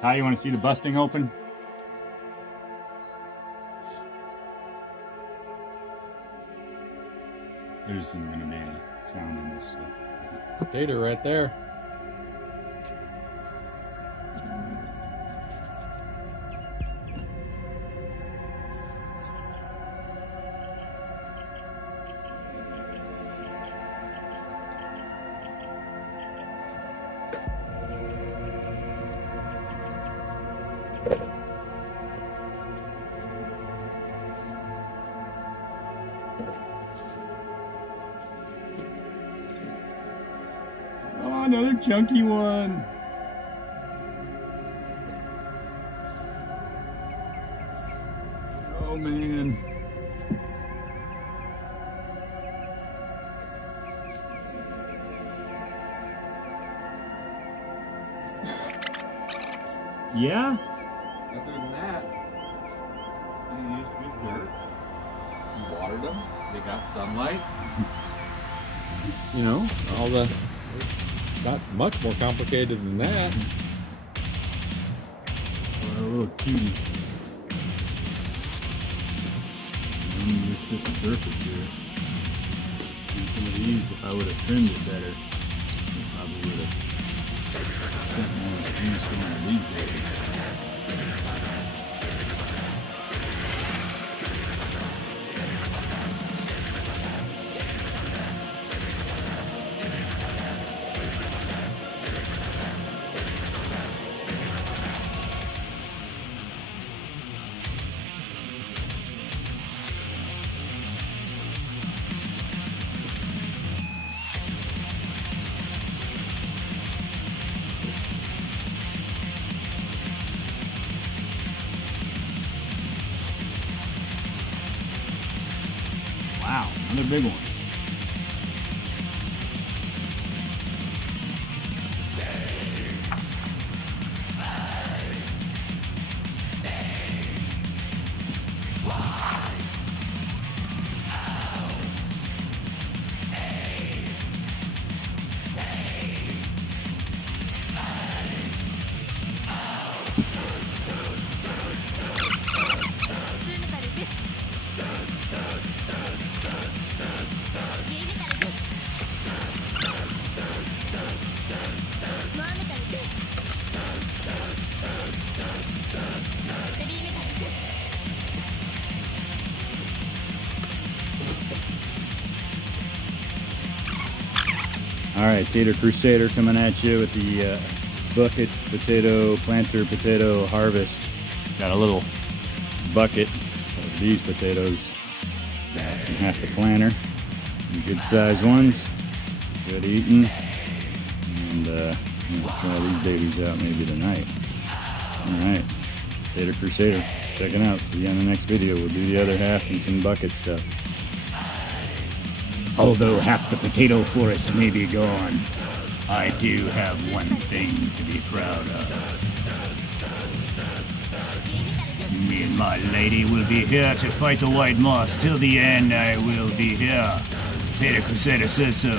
Ty, you want to see the busting open? There isn't going to be any sound in this. So. Potato right there. Oh, another chunky one. Oh man. Yeah? Other than that, you used good dirt. You watered them. They got sunlight. You know, all the... Not much more complicated than that. Well, little cuties. Let me just hit the surface here. And some of these, if I would have trimmed it better, I probably would have spent more juice on one of these days. Wow, another big one. Alright, Tater Crusader coming at you with the bucket potato planter potato harvest. Got a little bucket of these potatoes and half the planter. Some good sized ones, good eating, and we'll try these babies out maybe tonight. Alright, Tater Crusader, checking out. See you on the next video. We'll do the other half and some bucket stuff. Although half the potato forest may be gone, I do have one thing to be proud of. Me and my lady will be here to fight the white moss. Till the end, I will be here. Tater Crusader says so.